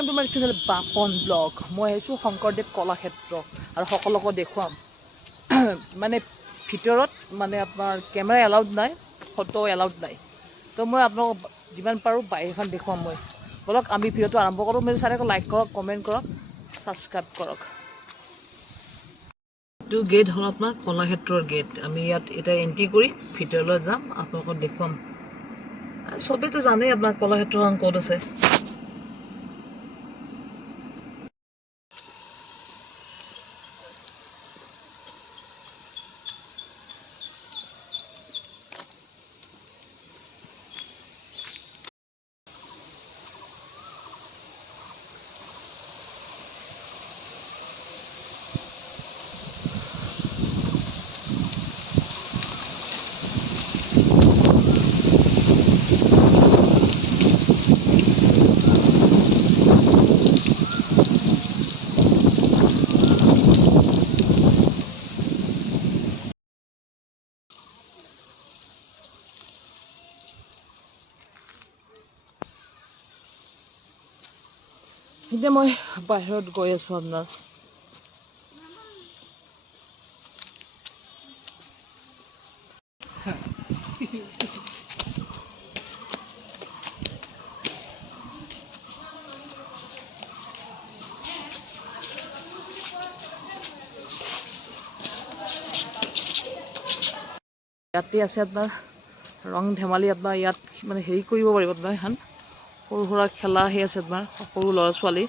তোমাৰ channel Bapan blog. মই আহিছোঁ শংকৰদেৱ কলাক্ষেত্ৰ আৰু সকলোকে দেখুৱাম। মানে ভিতৰত মানে আপোনাৰ কেমেৰা এলাউড নাই, ফটো এলাউড নাই। তো মই আপোনালোকক যিমান পাৰোঁ বাহিৰখন দেখুৱাম মই। বলক আমি ভিডিঅ'টো আৰম্ভ কৰোঁ। মোৰ চেনেলটো লাইক কৰক, কমেণ্ট কৰক, ছাবস্ক্ৰাইব কৰক। এইটো গেট হ'ল আপোনাৰ কলাক্ষেত্ৰৰ গেট। আমি ইয়াত এতিয়া এণ্ট্ৰি কৰি ভিতৰলৈ যাম, আপোনালোকক দেখুৱাম। চবেইতো জানেই আপোনাৰ কলাক্ষেত্ৰখন ক'ত আছে। এতিয়া মই বাহিৰত গৈ আছোঁ আপোনাৰ। ইয়াতে আছে আপোনাৰ ৰং ধেমালি। আপোনাৰ ইয়াত মানে হেৰি কৰিব পাৰিব আপোনাৰ এখন সৰু সুৰা খেলা সেই আছে আপোনাৰ সৰু ল'ৰা ছোৱালী।